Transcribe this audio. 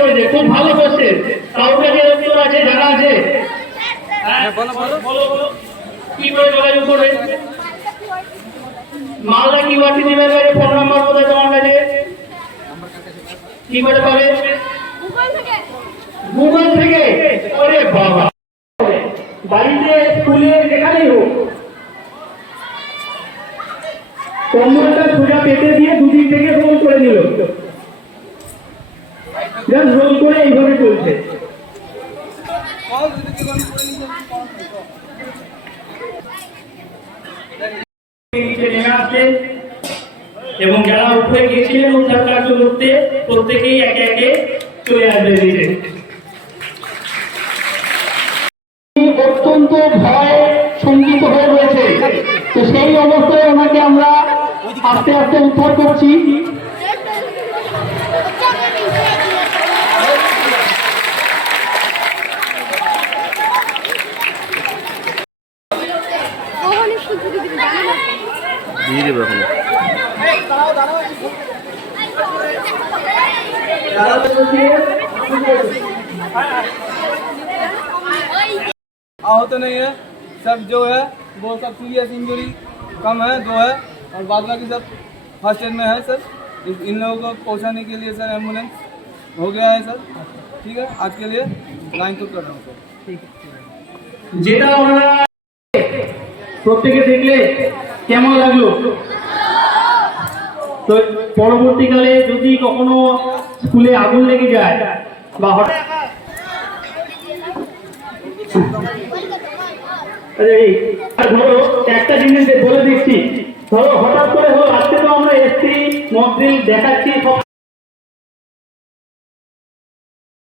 করেছে খুব ভালো কোশ্চেন কাউকে যে আছে জানা আছে কি করে যোগাযোগ করবে মালদা কি ওয়ার্ডটি দিবে এবারে ফোন নাম্বার কোথায় তোমার কাছে কি করে পাবে গুগল থেকে। ওরে বাবা। বাড়িতে, স্কুলে, যেখানেই হোক। সোজা পেতে দিয়ে থেকে রোল করে রোল করে এইভাবে চলছে। এবং যারা উপরে গিয়েছিলেন উদ্ধার কার্য করতে, প্রত্যেকেই একে একে চলে আসবে অত্যন্ত ভয় সংগীত হয়ে রয়েছে। তো সেই অবস্থায় ওনাকে আমরা আস্তে আস্তে উদ্ধার করছি। দিয়ে দেবো आहत नहीं है सब जो है वो सब सीरियस इंजरी कम है दो है और बाद बाकी सब फर्स्ट एड में है सर इस- इन लोगों को पहुंचाने के लिए सर एम्बुलेंस हो गया है सर ठीक है आज के लिए लाइन टू कर रहा हूँ सर যেটা ওনারা প্রত্যেকে দেখলে কেমন লাগলো তো পরবর্তীকালে যদি কখনো স্কুলে আগুন লেগে যায় বা হঠাৎ আরে ধরো, একটা জিনিস বলে দিচ্ছি, ধরো হঠাৎ করে হলো, আজকে তো আমরা এসছি, মন্ত্রী দেখাচ্ছি, সব